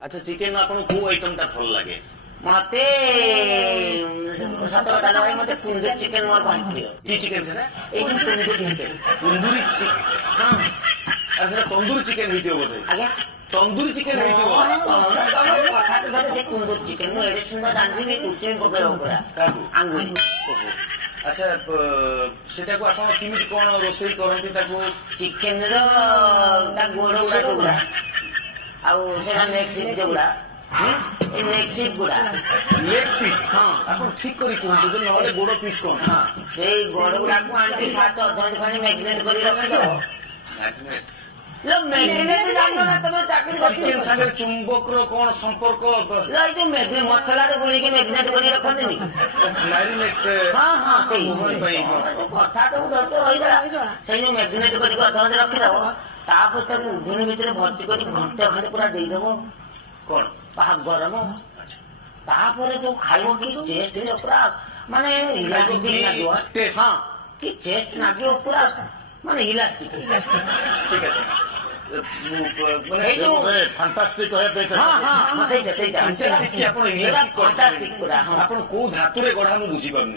अच्छा चिकेन आपन को आइटम ता भल लागे मते सत कथा भाई मते तंदूरी चिकेन मोर बहुत प्रिय की चिकेन से ना ए तंदूरी चिकेन तंदूरी हां अच्छा तंदूरी चिकेन हितियो बोले आज्ञा तंदूरी चिकेन हितियो कथा तो धरे से तंदूरी चिकेन नो एडे सुंदर रांधि ने कुर्ती में पकायो पूरा आंगुरी अच्छा सेटा को आपन किमिति कोन रोसई करंती ताको चिकेन रो ता गोड़ उड़ा आउ सेटा नेक्स्ट जोड़ा नेक्स्ट गुड़ा लेग पीस हां आपन ठीक करी कहू जे नहले गोड़ पीस कोन हां सेई गोड़ उड़ा को आंटी साथ अधघंटे खणी मैग्नेट करी रखे दो मैग्नेट लो मैग्नेट जाननो ना तमे चाकरी चिकेन संगे चुंबक रो कोन संपर्क लो जो मैग्नेट मसला रे गुणी के मैग्नेट करी रखंदिनी मैरिनेट हां हां मोहन भाई कथा तो धरतो रही जाला सेई जो मैग्नेट करी अधघंटे रखी दो तापर तक उभन भीतर भर्ती करी घंटे खंडे पूरा देई देबो कोन बाहा गरम तापर जो खाइबो की टेस्ट है पूरा माने इलास्टिक लागो टेस्ट हां की टेस्ट लागो पूरा माने इलास्टिक ठीक है माने जो फैंटास्टिक है बेच हां हां सही है फैंटास्टिक की आपन इलास्टिक फैंटास्टिक पूरा हां आपन को धातु रे गढा मु बुझी परनी